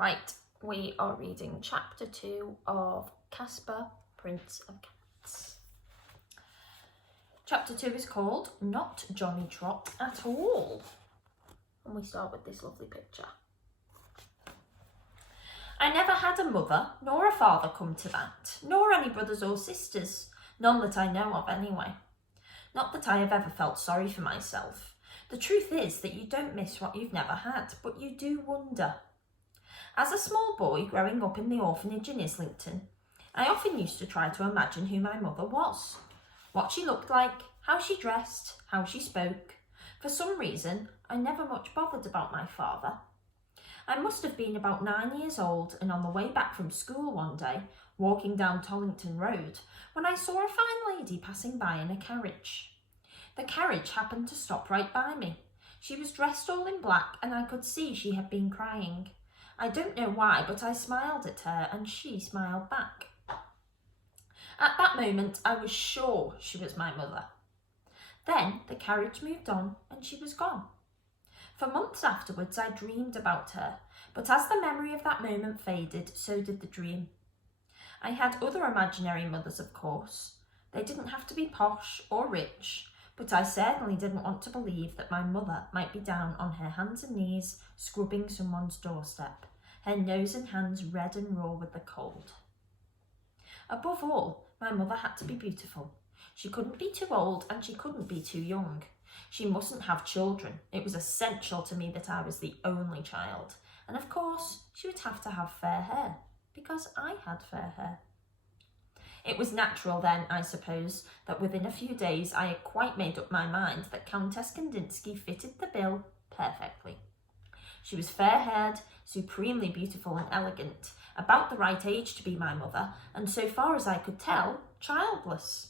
Right, we are reading chapter 2 of Casper, Prince of Cats. Chapter 2 is called Not Johnny Trot at All. And we start with this lovely picture. I never had a mother, nor a father come to that, nor any brothers or sisters, none that I know of anyway. Not that I have ever felt sorry for myself. The truth is that you don't miss what you've never had, but you do wonder. As a small boy growing up in the orphanage in Islington, I often used to try to imagine who my mother was, what she looked like, how she dressed, how she spoke. For some reason, I never much bothered about my father. I must have been about 9 years old and on the way back from school one day, walking down Tollington Road, when I saw a fine lady passing by in a carriage. The carriage happened to stop right by me. She was dressed all in black and I could see she had been crying. I don't know why, but I smiled at her and she smiled back. At that moment, I was sure she was my mother. Then the carriage moved on and she was gone. For months afterwards, I dreamed about her, but as the memory of that moment faded, so did the dream. I had other imaginary mothers, of course. They didn't have to be posh or rich, but I certainly didn't want to believe that my mother might be down on her hands and knees, scrubbing someone's doorstep, her nose and hands red and raw with the cold. Above all, my mother had to be beautiful. She couldn't be too old and she couldn't be too young. She mustn't have children. It was essential to me that I was the only child. And of course, she would have to have fair hair, because I had fair hair. It was natural then, I suppose, that within a few days I had quite made up my mind that Countess Kandinsky fitted the bill perfectly. She was fair-haired, supremely beautiful and elegant, about the right age to be my mother, and so far as I could tell, childless.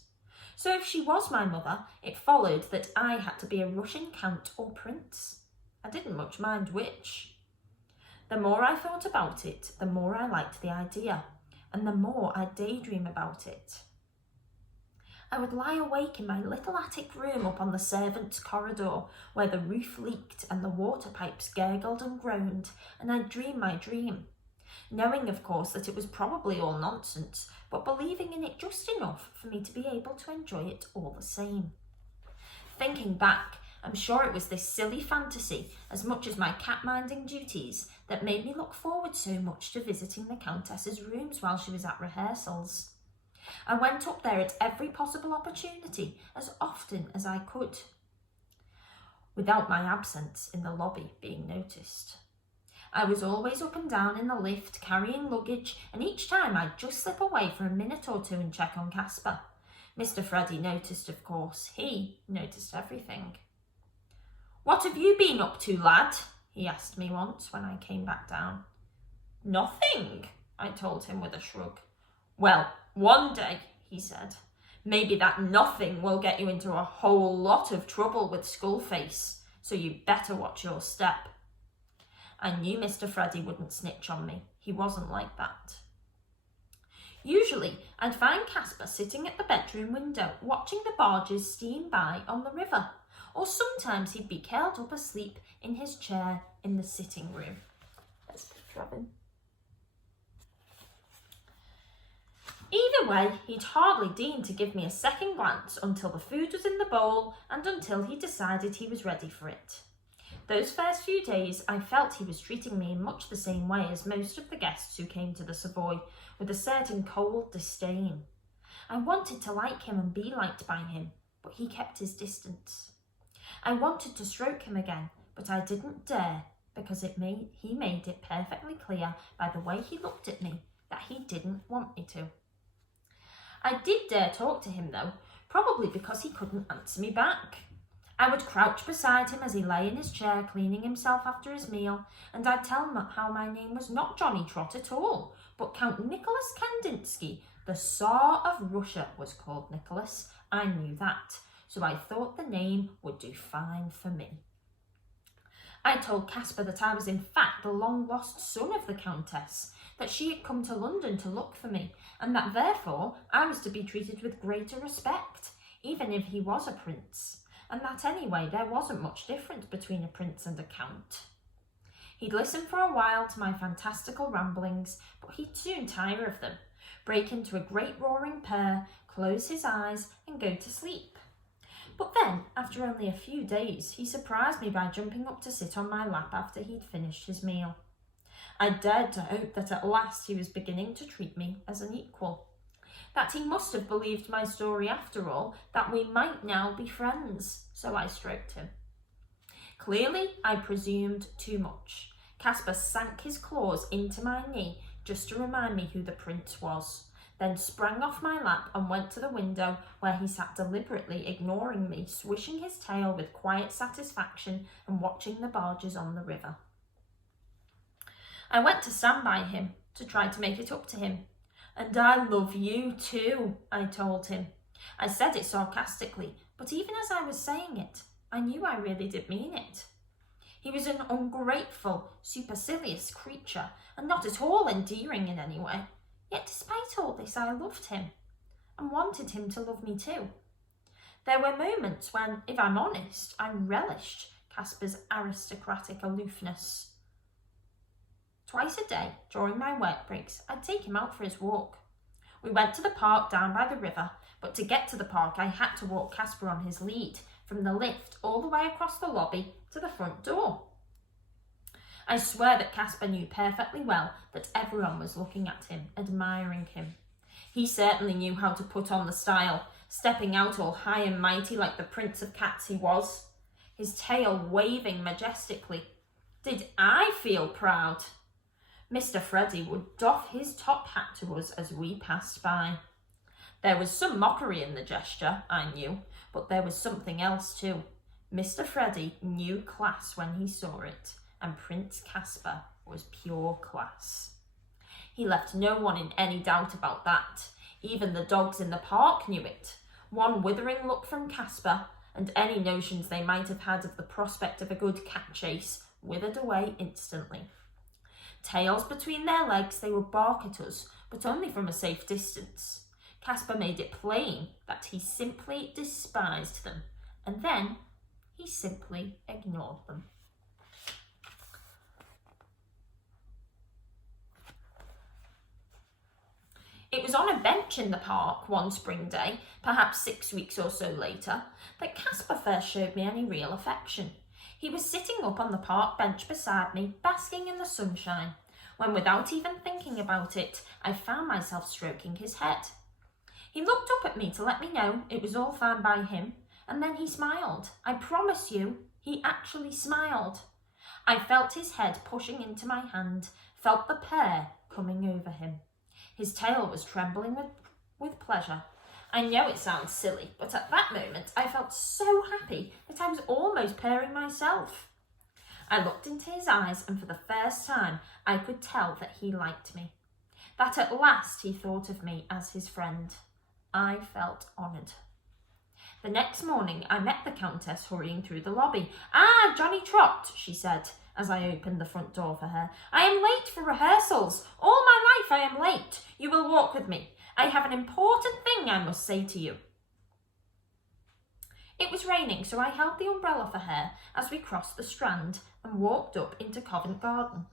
So if she was my mother, it followed that I had to be a Russian count or prince. I didn't much mind which. The more I thought about it, the more I liked the idea, and the more I daydream about it. I would lie awake in my little attic room up on the servants' corridor, where the roof leaked and the water pipes gurgled and groaned, and I'd dream my dream, knowing, of course, that it was probably all nonsense, but believing in it just enough for me to be able to enjoy it all the same. Thinking back, I'm sure it was this silly fantasy, as much as my cat-minding duties, that made me look forward so much to visiting the Countess's rooms while she was at rehearsals. I went up there at every possible opportunity, as often as I could, without my absence in the lobby being noticed. I was always up and down in the lift, carrying luggage, and each time I'd just slip away for a minute or two and check on Kaspar. Mr. Freddy noticed, of course. He noticed everything. "What have you been up to, lad?" he asked me once when I came back down. "Nothing," I told him with a shrug. "Well, one day," he said, "maybe that nothing will get you into a whole lot of trouble with Skullface, so you better watch your step." I knew Mr. Freddy wouldn't snitch on me. He wasn't like that. Usually, I'd find Kaspar sitting at the bedroom window, watching the barges steam by on the river, or sometimes he'd be curled up asleep in his chair in the sitting room. Let's picture of him. Either way, he'd hardly deign to give me a second glance until the food was in the bowl and until he decided he was ready for it. Those first few days, I felt he was treating me in much the same way as most of the guests who came to the Savoy, with a certain cold disdain. I wanted to like him and be liked by him, but he kept his distance. I wanted to stroke him again, but I didn't dare, because he made it perfectly clear by the way he looked at me that he didn't want me to. I did dare talk to him though, probably because he couldn't answer me back. I would crouch beside him as he lay in his chair cleaning himself after his meal, and I'd tell him how my name was not Johnny Trot at all, but Count Nicholas Kandinsky. The Tsar of Russia was called Nicholas. I knew that, so I thought the name would do fine for me. I told Kaspar that I was in fact the long-lost son of the Countess, that she had come to London to look for me, and that therefore I was to be treated with greater respect, even if he was a prince, and that anyway there wasn't much difference between a prince and a count. He'd listen for a while to my fantastical ramblings, but he'd soon tire of them, break into a great roaring purr, close his eyes and go to sleep. But then, after only a few days, he surprised me by jumping up to sit on my lap after he'd finished his meal. I dared to hope that at last he was beginning to treat me as an equal, that he must have believed my story after all, that we might now be friends, so I stroked him. Clearly, I presumed too much. Kaspar sank his claws into my knee just to remind me who the prince was, then sprang off my lap and went to the window where he sat deliberately ignoring me, swishing his tail with quiet satisfaction and watching the barges on the river. I went to stand by him to try to make it up to him. "And I love you too," I told him. I said it sarcastically, but even as I was saying it, I knew I really did mean it. He was an ungrateful, supercilious creature, and not at all endearing in any way. Yet despite all this, I loved him, and wanted him to love me too. There were moments when, if I'm honest, I relished Casper's aristocratic aloofness. Twice a day, during my work breaks, I'd take him out for his walk. We went to the park down by the river, but to get to the park I had to walk Kaspar on his lead, from the lift all the way across the lobby to the front door. I swear that Kaspar knew perfectly well that everyone was looking at him, admiring him. He certainly knew how to put on the style, stepping out all high and mighty like the prince of cats he was, his tail waving majestically. Did I feel proud? Mr. Freddy would doff his top hat to us as we passed by. There was some mockery in the gesture, I knew, but there was something else too. Mr. Freddy knew class when he saw it, and Prince Kaspar was pure class. He left no one in any doubt about that. Even the dogs in the park knew it. One withering look from Kaspar, and any notions they might have had of the prospect of a good cat chase withered away instantly. Tails between their legs, they would bark at us, but only from a safe distance. Kaspar made it plain that he simply despised them, and then he simply ignored them. It was on a bench in the park one spring day, perhaps 6 weeks or so later, that Kaspar first showed me any real affection. He was sitting up on the park bench beside me, basking in the sunshine, when without even thinking about it, I found myself stroking his head. He looked up at me to let me know it was all fine by him, and then he smiled. I promise you, he actually smiled. I felt his head pushing into my hand, felt the purr coming over him. His tail was trembling with pleasure. I know it sounds silly, but at that moment I felt so happy that I was almost purring myself. I looked into his eyes, and for the first time I could tell that he liked me, that at last he thought of me as his friend. I felt honoured. The next morning I met the Countess hurrying through the lobby. "Ah, Johnny Trot," she said, as I opened the front door for her. "I am late for rehearsals. All my life I am late. You will walk with me. I have an important thing I must say to you." It was raining, so I held the umbrella for her as we crossed the Strand and walked up into Covent Garden,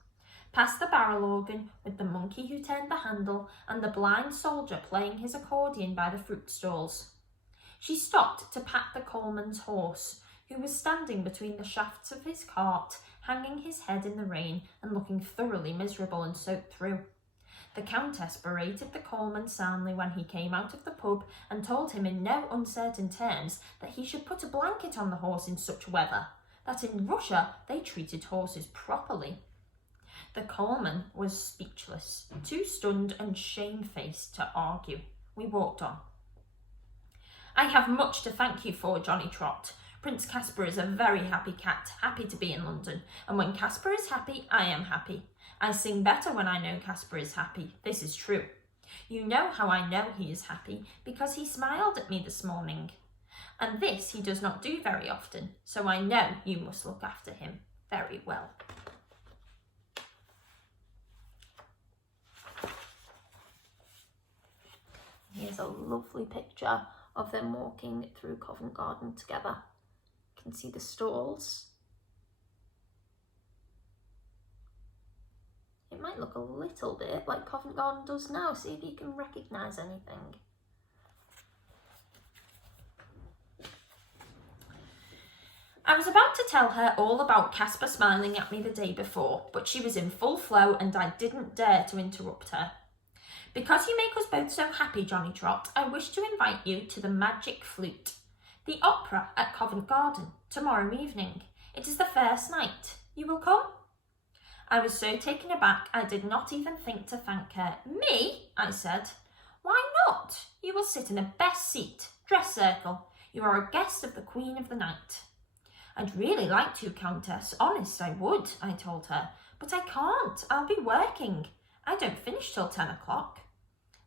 past the barrel organ with the monkey who turned the handle and the blind soldier playing his accordion by the fruit stalls. She stopped to pat the coalman's horse, who was standing between the shafts of his cart, hanging his head in the rain and looking thoroughly miserable and soaked through. The Countess berated the coalman soundly when he came out of the pub and told him in no uncertain terms that he should put a blanket on the horse in such weather, that in Russia they treated horses properly. The coalman was speechless, too stunned and shamefaced to argue. We walked on. "I have much to thank you for, Johnny Trot. Prince Kaspar is a very happy cat, happy to be in London, and when Kaspar is happy, I am happy. I sing better when I know Kaspar is happy. This is true. You know how I know he is happy, because he smiled at me this morning. And this he does not do very often, so I know you must look after him very well." Here's a lovely picture of them walking through Covent Garden together. You can see the stalls. might look a little bit like Covent Garden does now. See if you can recognise anything. I was about to tell her all about Casper smiling at me the day before, but she was in full flow and I didn't dare to interrupt her. Because you make us both so happy, Johnny Trot, I wish to invite you to the Magic Flute, the opera at Covent Garden, tomorrow evening. It is the first night. You will come? I was so taken aback I did not even think to thank her. Me? I said. Why not? You will sit in the best seat, dress circle. You are a guest of the Queen of the Night. I'd really like to, Countess. Honest, I would, I told her. But I can't. I'll be working. I don't finish till 10 o'clock.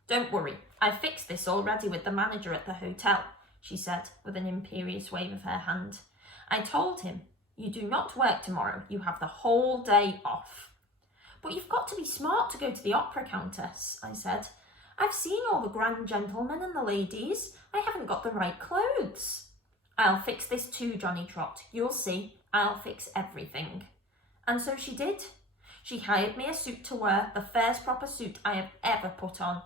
Don't worry. I've fixed this already with the manager at the hotel, she said with an imperious wave of her hand. I told him, you do not work tomorrow. You have the whole day off. But you've got to be smart to go to the opera, Countess, I said. I've seen all the grand gentlemen and the ladies. I haven't got the right clothes. I'll fix this too, Johnny Trot. You'll see. I'll fix everything. And so she did. She hired me a suit to wear, the first proper suit I have ever put on.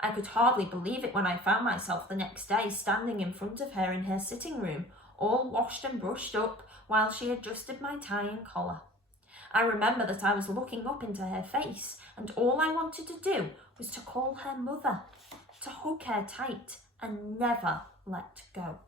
I could hardly believe it when I found myself the next day standing in front of her in her sitting room, all washed and brushed up, while she adjusted my tie and collar. I remember that I was looking up into her face, and all I wanted to do was to call her mother, to hug her tight and never let go.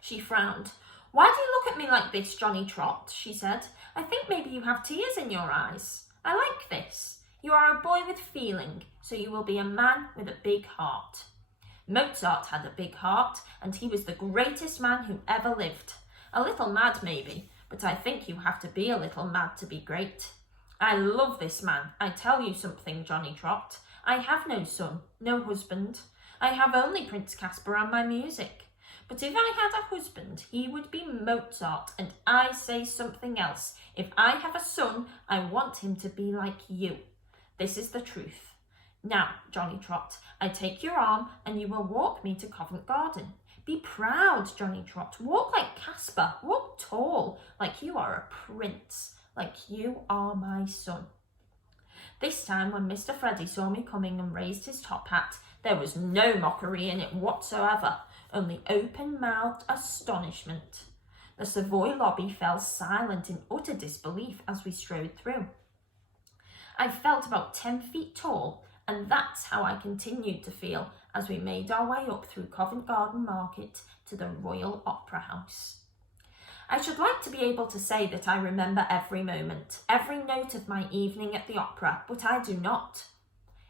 She frowned. Why do you look at me like this, Johnny Trot? She said. I think maybe you have tears in your eyes. I like this. You are a boy with feeling, so you will be a man with a big heart. Mozart had a big heart, and he was the greatest man who ever lived. A little mad, maybe, but I think you have to be a little mad to be great. I love this man. I tell you something, Johnny Trot. I have no son, no husband. I have only Prince Kaspar and my music. But if I had a husband, he would be Mozart, and I say something else. If I have a son, I want him to be like you. This is the truth. Now, Johnny Trot, I take your arm and you will walk me to Covent Garden. Be proud, Johnny Trot. Walk like Casper. Walk tall, like you are a prince, like you are my son. This time, when Mr. Freddy saw me coming and raised his top hat, there was no mockery in it whatsoever, only open-mouthed astonishment. The Savoy lobby fell silent in utter disbelief as we strode through. I felt about 10 feet tall, and that's how I continued to feel as we made our way up through Covent Garden Market to the Royal Opera House. I should like to be able to say that I remember every moment, every note of my evening at the opera, but I do not.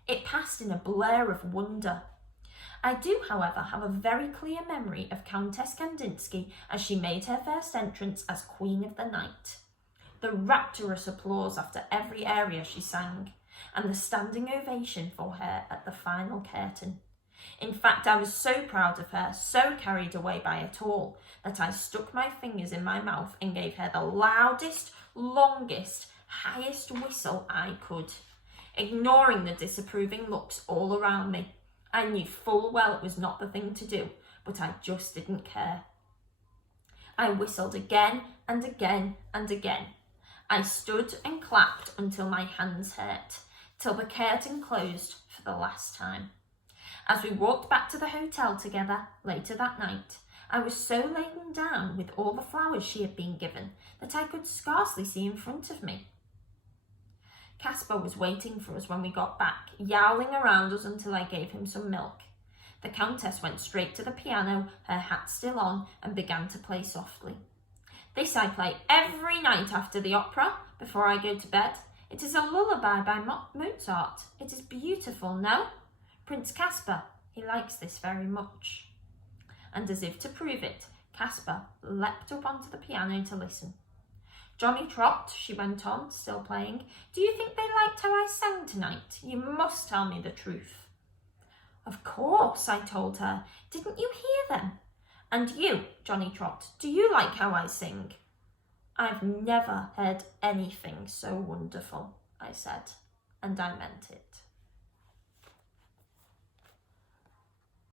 It passed in a blur of wonder. I do, however, have a very clear memory of Countess Kandinsky as she made her first entrance as Queen of the Night. The rapturous applause after every aria she sang, and the standing ovation for her at the final curtain. In fact, I was so proud of her, so carried away by it all, that I stuck my fingers in my mouth and gave her the loudest, longest, highest whistle I could, ignoring the disapproving looks all around me. I knew full well it was not the thing to do, but I just didn't care. I whistled again and again and again. I stood and clapped until my hands hurt, till the curtain closed for the last time. As we walked back to the hotel together later that night, I was so laden down with all the flowers she had been given that I could scarcely see in front of me. Kaspar was waiting for us when we got back, yowling around us until I gave him some milk. The Countess went straight to the piano, her hat still on, and began to play softly. This I play every night after the opera, before I go to bed. It is a lullaby by Mozart. It is beautiful, no? Prince Kaspar, he likes this very much. And as if to prove it, Kaspar leapt up onto the piano to listen. Johnny Trot, she went on, still playing, do you think they liked how I sang tonight? You must tell me the truth. Of course, I told her. Didn't you hear them? And you, Johnny Trot, do you like how I sing? I've never heard anything so wonderful, I said, and I meant it.